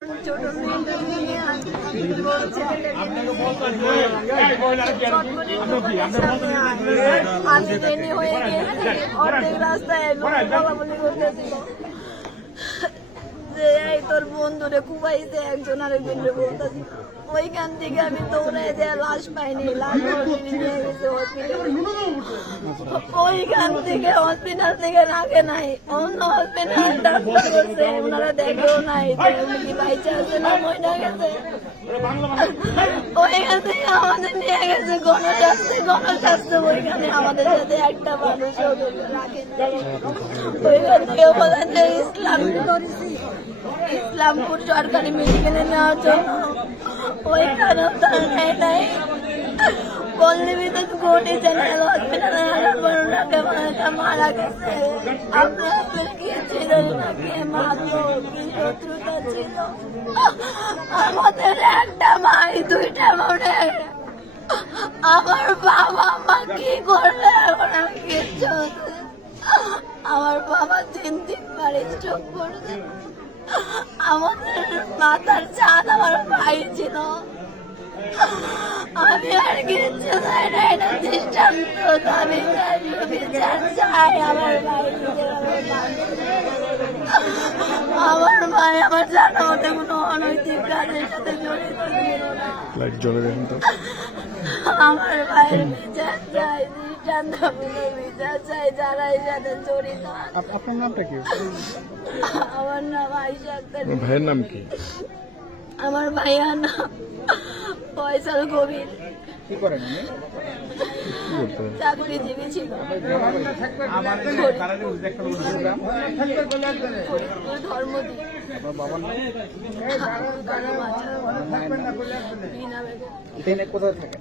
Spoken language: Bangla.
ছোট মেয়েটা নিয়ে আমি ট্রেনে হয়ে গিয়েছি, অর্ধেক রাস্তায় বলাবলি করতেছিল যে এই তোর বন্ধুরে কুবাইছে একজন আরেকজনরে বলতেছিল। ওইখান থেকে আমি দৌড়ে যে লাশ পাইনি, লাশ নিয়ে গেছে হসপিটালে। ওইখান থেকে হসপিটাল থেকে রাখে নাই, অন্য হসপিটাল ডাক্তার করছে, ওনারা দেখেও নাই উনি কি বাইচে আছে না মরে গেছে। ওইখান থেকে আমাদের নিয়ে গেছে গণস্বাস্থ্য, ওইখানে আমাদের সাথে একটা মানুষ রাখে নাই। ওইখান থেকে বলে যে ইসলামপুর সরকারি মেডিকেলে নেওয়ার জন্য, ওইখানে তারা নেয় নাই। পল্লবীতে গোটি জেনারেল হসপিটালে মারা গেছে। আপনার ছিল নাকি মারলো, কি শত্রুতা ছিল? আমাদের একটা ভাই, দুইটা মনে। আমার বাবা মা কি করবে এখন আমি কিচ্ছু। আমার বাবা 3-3 স্ট্রোক করছে। আমাদের মাথার চাঁদ আমার ভাই ছিল। আমি আর কিচ্ছু চাই না, এটা দৃষ্টান্ত। আমি চাই আমার ভাই, আমার ভাই আমার জানা মতে কোনো অনৈতিক কাজের সাথে জড়িত ছিল না। আমার ভাইয়ের বিচার চাই, দৃষ্টান্তমূলক বিচার চাই যারা এর সাথে জড়িত। আপনার নামটা কি? আমার নাম আয়েশা আক্তার। ভাইয়ের নাম কি? আমার ভাইয়ার নাম ফয়সাল কবির। কি করেন? চাকরিজীবী ছিল। ধর্মদী। কোথায় থাকেন?